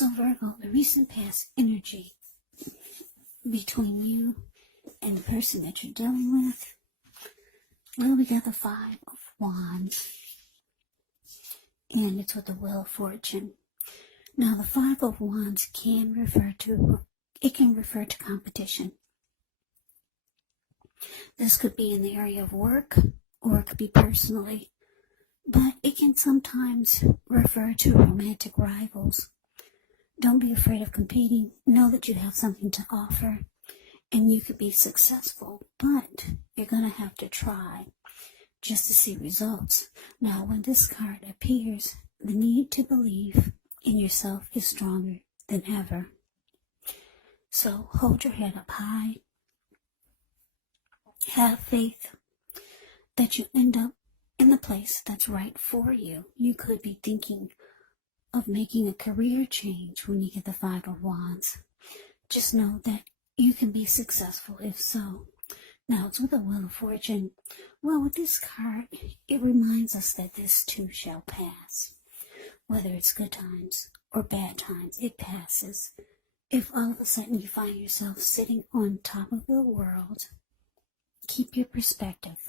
So Virgo, the recent past energy between you and the person that you're dealing with, well, we got the Five of Wands, and it's with the Wheel of Fortune. Now, the Five of Wands can refer to competition. This could be in the area of work, or it could be personally, but it can sometimes refer to romantic rivals. Don't be afraid of competing. Know that you have something to offer, and you could be successful, but you're going to have to try just to see results. Now, when this card appears, the need to believe in yourself is stronger than ever. So hold your head up high. Have faith that you end up in the place that's right for you. You could be thinking of making a career change when you get the Five of Wands. Just know that you can be successful if so. Now, it's with the Wheel of Fortune. Well, with this card, it reminds us that this too shall pass. Whether it's good times or bad times, it passes. If all of a sudden you find yourself sitting on top of the world, keep your perspective,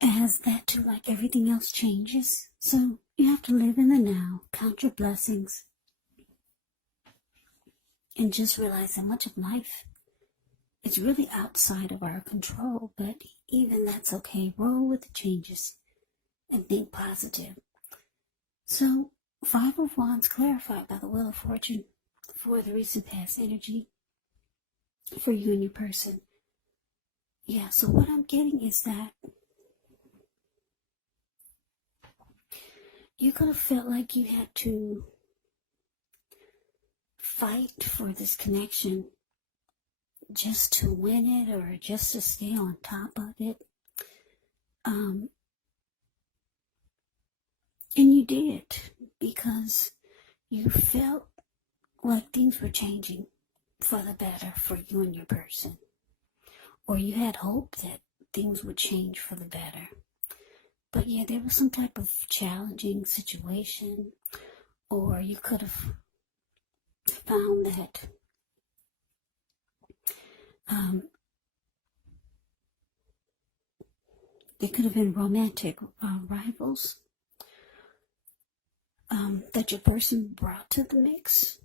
as that too, like everything else, changes. So you have to live in the now, count your blessings, and just realize that much of life is really outside of our control, but even that's okay. Roll with the changes and think positive. So, Five of Wands clarified by the Wheel of Fortune for the recent past energy for you and your person. Yeah, so what I'm getting is that you could have felt like you had to fight for this connection just to win it or just to stay on top of it. And you did, because you felt like things were changing for the better for you and your person. Or you had hope that things would change for the better. But yeah, there was some type of challenging situation, or you could have found that there could have been romantic rivals that your person brought to the mix,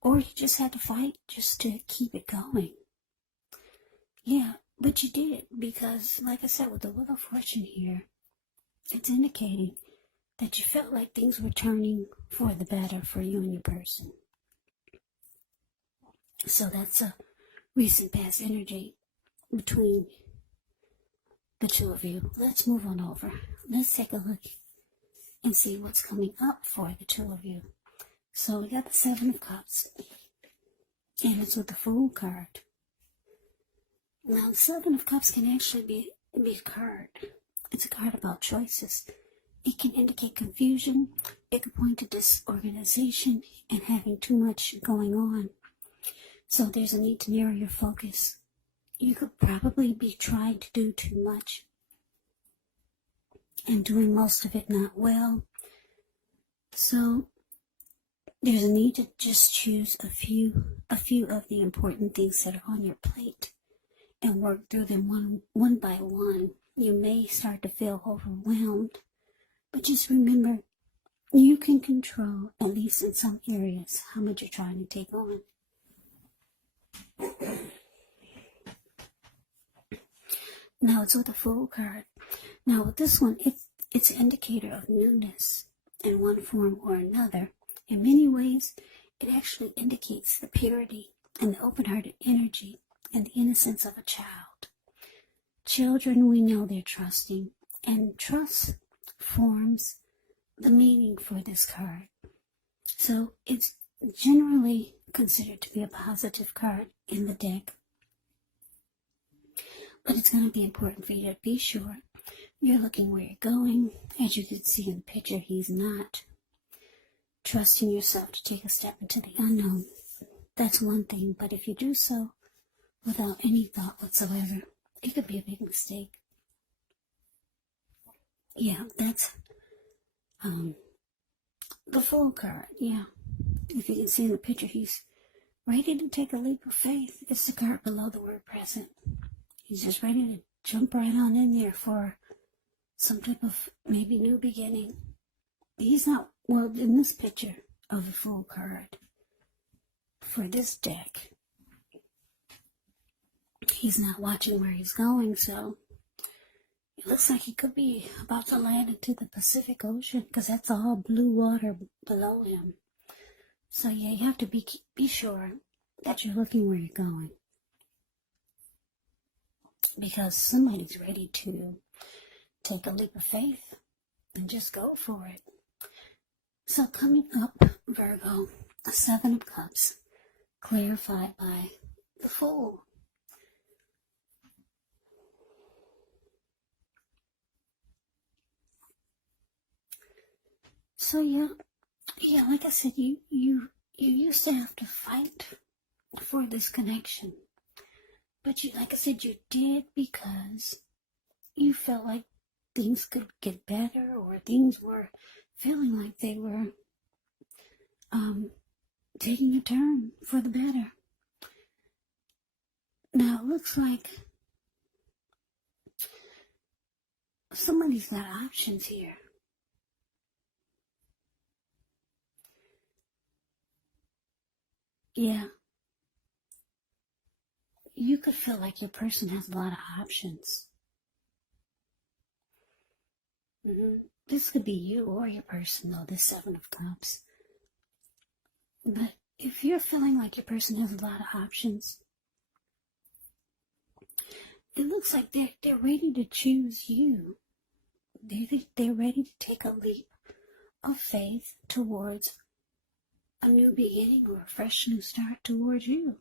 or you just had to fight just to keep it going. Yeah, but you did, because like I said, with the Wheel of Fortune here, it's indicating that you felt like things were turning for the better for you and your person. So that's a recent past energy between the two of you. Let's move on over. Let's take a look and see what's coming up for the two of you. So we got the Seven of Cups, and it's with the Fool card. Now, the Seven of Cups can actually be a card. It's a card about choices. It can indicate confusion. It could point to disorganization and having too much going on. So there's a need to narrow your focus. You could probably be trying to do too much and doing most of it not well. So there's a need to just choose a few of the important things that are on your plate and work through them one by one. You may start to feel overwhelmed, but just remember, you can control, at least in some areas, how much you're trying to take on. Now it's with the Fool card. Now with this one, it's an indicator of newness in one form or another. In many ways, it actually indicates the purity and the open-hearted energy and the innocence of a child. Children, we know they're trusting, and trust forms the meaning for this card. So it's generally considered to be a positive card in the deck. But it's going to be important for you to be sure you're looking where you're going. As you can see in the picture, he's not trusting yourself to take a step into the unknown. That's one thing, but if you do so without any thought whatsoever, it could be a big mistake. Yeah, that's The Fool card, yeah. If you can see in the picture, he's ready to take a leap of faith. It's the card below the word present. He's just ready to jump right on in there for some type of maybe new beginning. He's not, well, in this picture of the Fool card, for this deck, he's not watching where he's going, so it looks like he could be about to land into the Pacific Ocean, because that's all blue water below him. So yeah, you have to be sure that you're looking where you're going, because somebody's ready to take a leap of faith and just go for it. So coming up, Virgo, a 7 of Cups, clarified by the Fool. So yeah, like I said, you used to have to fight for this connection, but like I said, you did because you felt like things could get better, or things were feeling like they were taking a turn for the better. Now it looks like somebody's got options here. Yeah. You could feel like your person has a lot of options. This could be you or your person, though, this 7 of Cups. But if you're feeling like your person has a lot of options, it looks like they're ready to choose you. They're ready to take a leap of faith towards a new beginning or a fresh new start towards you.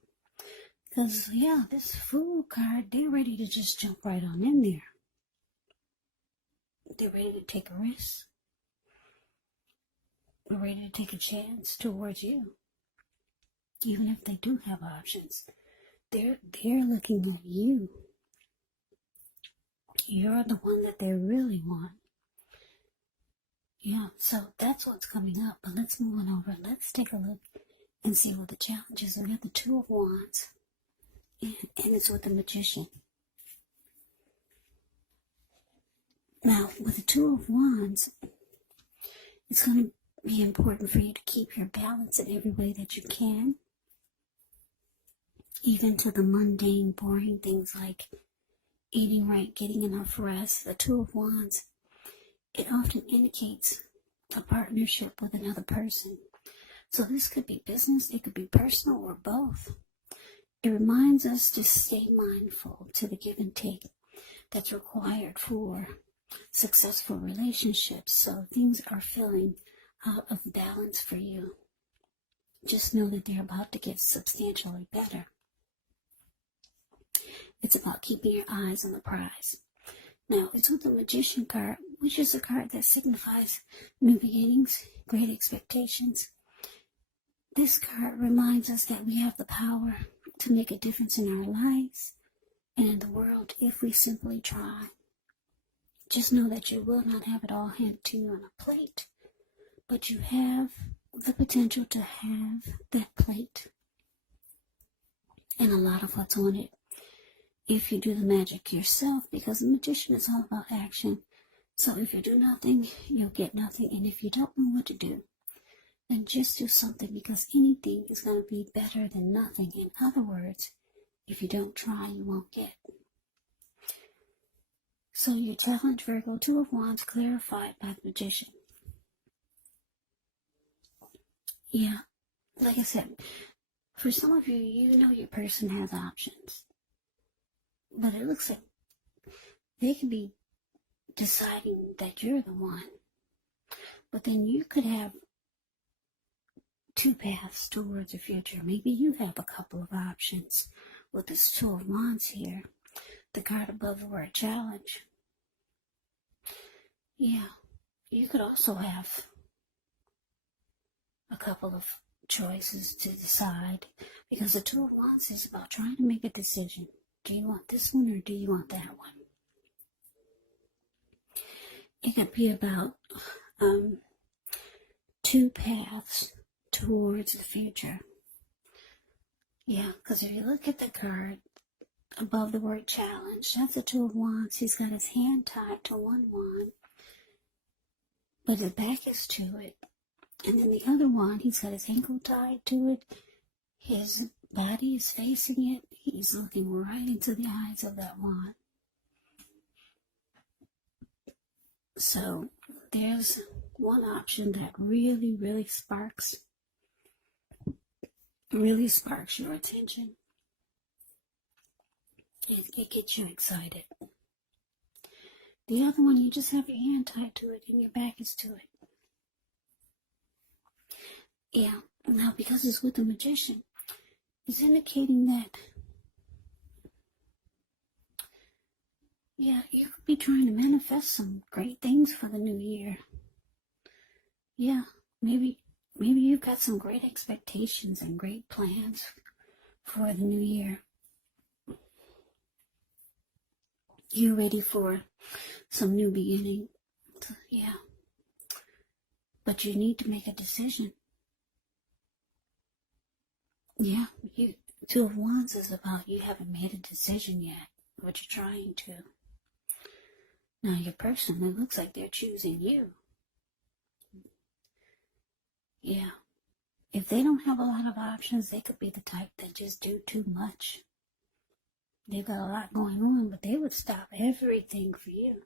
Because, yeah, this Fool card, they're ready to just jump right on in there. They're ready to take a risk. They're ready to take a chance towards you. Even if they do have options, they're looking at you. You're the one that they really want. Yeah, so that's what's coming up. But let's move on over. Let's take a look and see what the challenges are. We have the 2 of Wands, and it's with the Magician. Now, with the 2 of Wands, it's going to be important for you to keep your balance in every way that you can, even to the mundane, boring things like eating right, getting enough rest. The 2 of Wands, it often indicates a partnership with another person. So this could be business, it could be personal, or both. It reminds us to stay mindful to the give and take that's required for successful relationships. So things are feeling out of balance for you. Just know that they're about to get substantially better. It's about keeping your eyes on the prize. Now, it's with the Magician card, which is a card that signifies new beginnings, great expectations. This card reminds us that we have the power to make a difference in our lives and in the world if we simply try. Just know that you will not have it all handed to you on a plate, but you have the potential to have that plate and a lot of what's on it if you do the magic yourself, because the Magician is all about action. So if you do nothing, you'll get nothing. And if you don't know what to do, then just do something, because anything is going to be better than nothing. In other words, if you don't try, you won't get. So your challenge, Virgo, 2 of Wands, clarified by the Magician. Yeah, like I said, for some of you, you know your person has options. But it looks like they could be deciding that you're the one. But then you could have 2 paths towards the future. Maybe you have a couple of options. With this 2 of Wands here, the card above the word challenge. Yeah, you could also have a couple of choices to decide, because the 2 of Wands is about trying to make a decision. Do you want this one or do you want that one? It could be about two paths towards the future. Yeah, because if you look at the card above the word challenge, that's the Two of Wands. He's got his hand tied to one wand, but his back is to it. And then the other wand, he's got his ankle tied to it. His body is facing it. He's looking right into the eyes of that wand. So there's one option that really sparks your attention. It gets you excited. The other one, you just have your hand tied to it and your back is to it. Yeah, now because it's with the Magician, it's indicating that, yeah, you could be trying to manifest some great things for the new year. Yeah, maybe you've got some great expectations and great plans for the new year. You're ready for some new beginning. Yeah. But you need to make a decision. Yeah, Two of Wands is about you haven't made a decision yet, but you're trying to. Now your person, it looks like they're choosing you. Yeah. If they don't have a lot of options, they could be the type that just do too much. They've got a lot going on, but they would stop everything for you.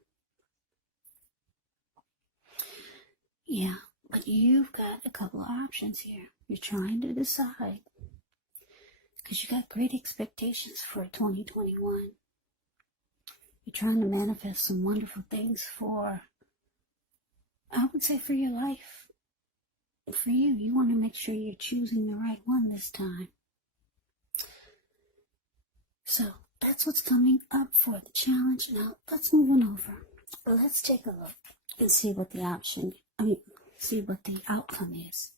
Yeah, but you've got a couple of options here. You're trying to decide because you got great expectations for 2021. You're trying to manifest some wonderful things for, I would say, for your life. For you, you want to make sure you're choosing the right one this time. So that's what's coming up for the challenge. Now let's move on over. Let's take a look and see what the outcome is.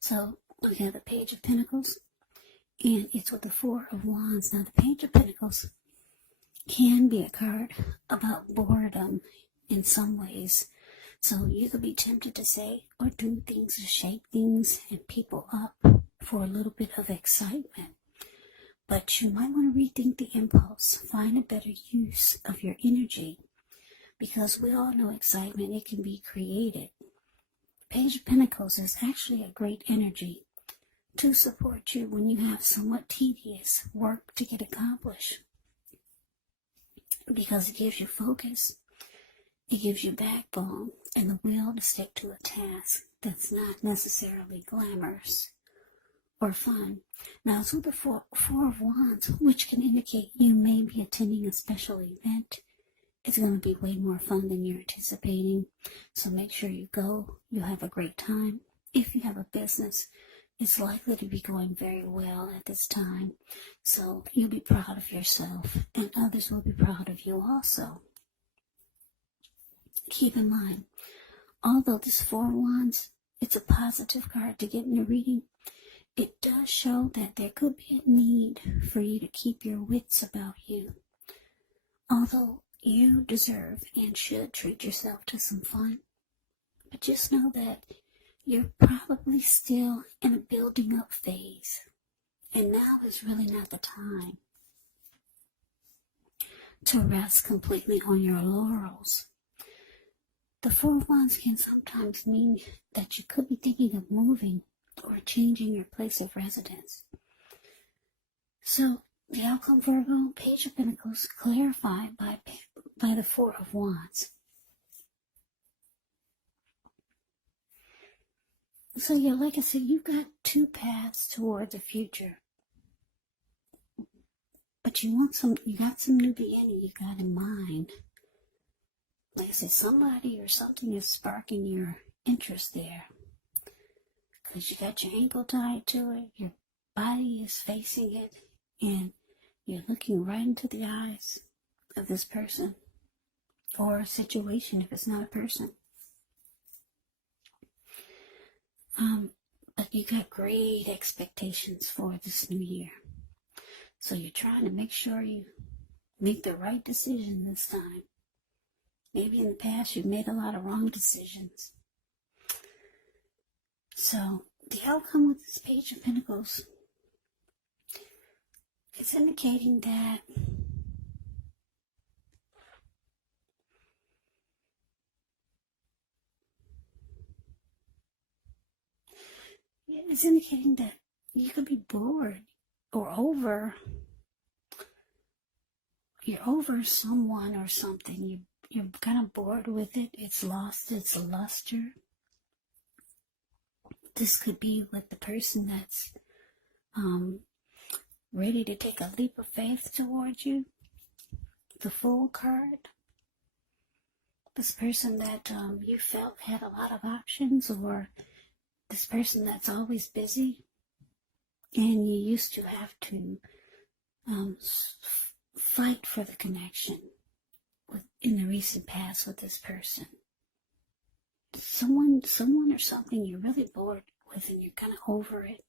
So we have the Page of Pentacles, and it's with the Four of Wands. Now the Page of Pentacles can be a card about boredom in some ways. So you could be tempted to say or do things to shake things and people up for a little bit of excitement. But you might want to rethink the impulse, find a better use of your energy, because we all know excitement, it can be created. Page of Pentacles is actually a great energy to support you when you have somewhat tedious work to get accomplished, because it gives you focus, it gives you backbone, and the will to stick to a task that's not necessarily glamorous or fun. Now it's with the Four of Wands, which can indicate you may be attending a special event. It's going to be way more fun than you're anticipating. So make sure you go. You'll have a great time. If you have a business, it's likely to be going very well at this time. So you'll be proud of yourself, and others will be proud of you also. Keep in mind, although this Four of Wands, it's a positive card to get in the reading, it does show that there could be a need for you to keep your wits about you. Although you deserve and should treat yourself to some fun, but just know that you're probably still in a building up phase, and now is really not the time to rest completely on your laurels. The Four of Wands can sometimes mean that you could be thinking of moving or changing your place of residence. So the outcome, Virgo, Page of Pentacles, clarified by the Four of Wands. So yeah, like I said, you've got two paths toward the future. But you got some new beginning you got in mind. Like I said, somebody or something is sparking your interest there. Because you got your ankle tied to it, your body is facing it, and you're looking right into the eyes of this person or a situation if it's not a person. But you got great expectations for this new year. So you're trying to make sure you make the right decision this time. Maybe in the past you've made a lot of wrong decisions. So the outcome with this Page of Pentacles, it's indicating that you could be bored or you're over someone or something. You're kind of bored with it. It's lost its luster. This could be with the person that's ready to take a leap of faith towards you. The Fool card. This person that you felt had a lot of options, or this person that's always busy and you used to have to fight for the connection in the recent past with this person. Someone or something you're really bored with and you're kind of over it.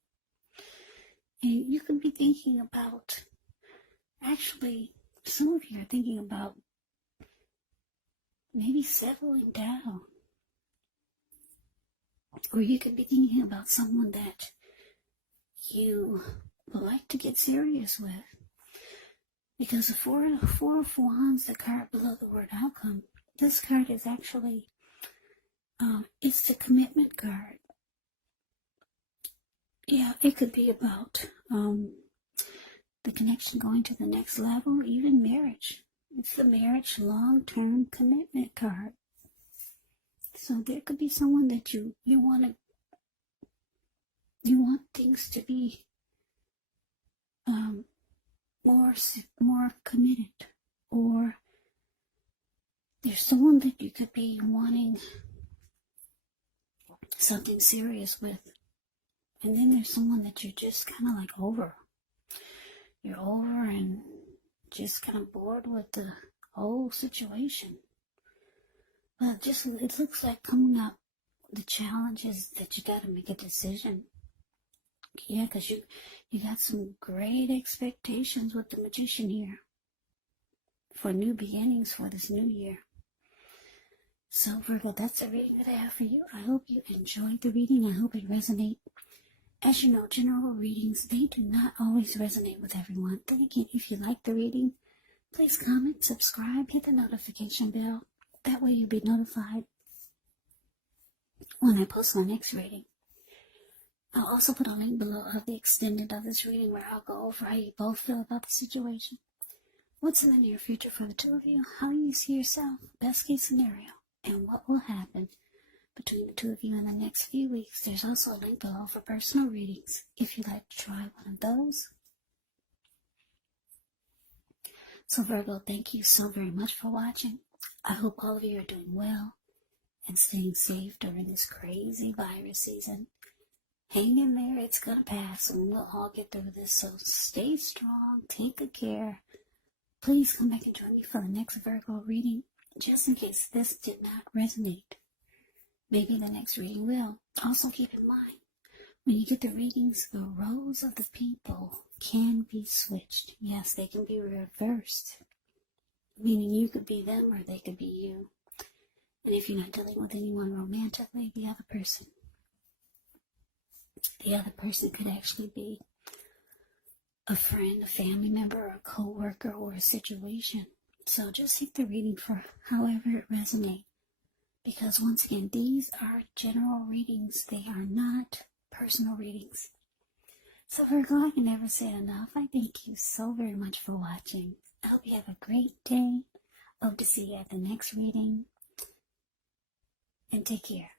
And you could be thinking about, actually, some of you are thinking about maybe settling down. Or you could be thinking about someone that you would like to get serious with. Because the Four of Wands, the card below the word outcome, this card is actually, it's the commitment card. Yeah, it could be about the connection going to the next level, even marriage. It's the marriage long-term commitment card. So there could be someone that you want things to be more committed, or there's someone that you could be wanting something serious with, and then there's someone that you're just kind of like over. You're over and just kind of bored with the whole situation. But it looks like coming up, the challenge is that you got to make a decision. Yeah, because you got some great expectations with the Magician here for new beginnings for this new year. So Virgo, that's a reading that I have for you. I hope you enjoyed the reading. I hope it resonates. As you know, general readings, they do not always resonate with everyone. Then again, if you like the reading, please comment, subscribe, hit the notification bell. That way you'll be notified when I post my next reading. I'll also put a link below of the extended of this reading where I'll go over how you both feel about the situation. What's in the near future for the two of you? How you see yourself? Best case scenario. And what will happen between the two of you in the next few weeks? There's also a link below for personal readings if you'd like to try one of those. So Virgo, thank you so very much for watching. I hope all of you are doing well and staying safe during this crazy virus season. Hang in there, it's going to pass, and we'll all get through this. So stay strong, take good care. Please come back and join me for the next Virgo reading, just in case this did not resonate. Maybe the next reading will. Also keep in mind, when you get the readings, the roles of the people can be switched. Yes, they can be reversed, meaning you could be them or they could be you. And if you're not dealing with anyone romantically, the other person could actually be a friend, a family member, or a co-worker, or a situation. So just take the reading for however it resonates. Because once again, these are general readings. They are not personal readings. So Virgo, I can never say it enough. I thank you so very much for watching. I hope you have a great day. Hope to see you at the next reading. And take care.